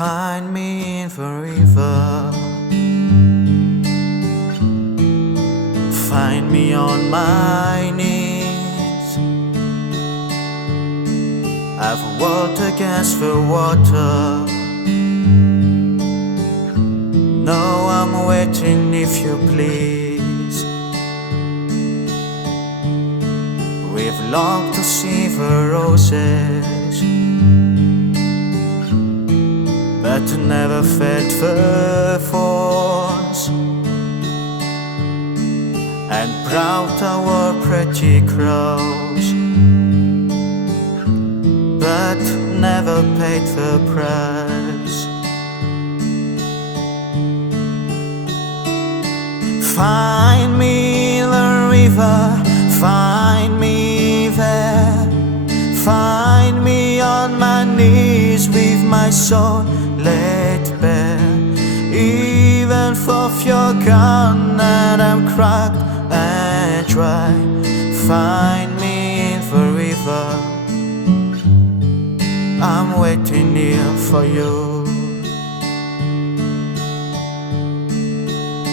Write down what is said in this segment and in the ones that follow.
Find me in the river, find me on my knees. I've walked against the water, now I'm waiting if you please. We've longed to see the roses, but never felt the force, and brought our pretty crows, but never paid the price. Find me in the river, find me there, find me on my knees with my soul laid bare. Even if you're gone and I'm cracked and dry, find me in the river, I'm waiting here for you.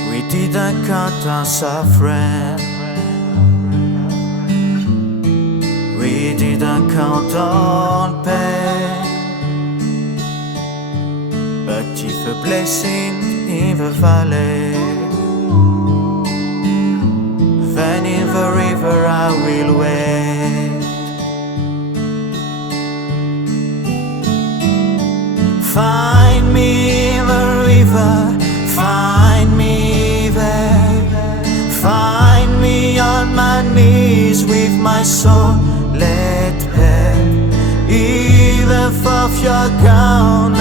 We didn't count our suffering, we didn't count on pain, but if a blessing in the valley, then in the river I will wait. Find me in the river, find me there, find me on my knees with my soul laid bare. Even if you're gone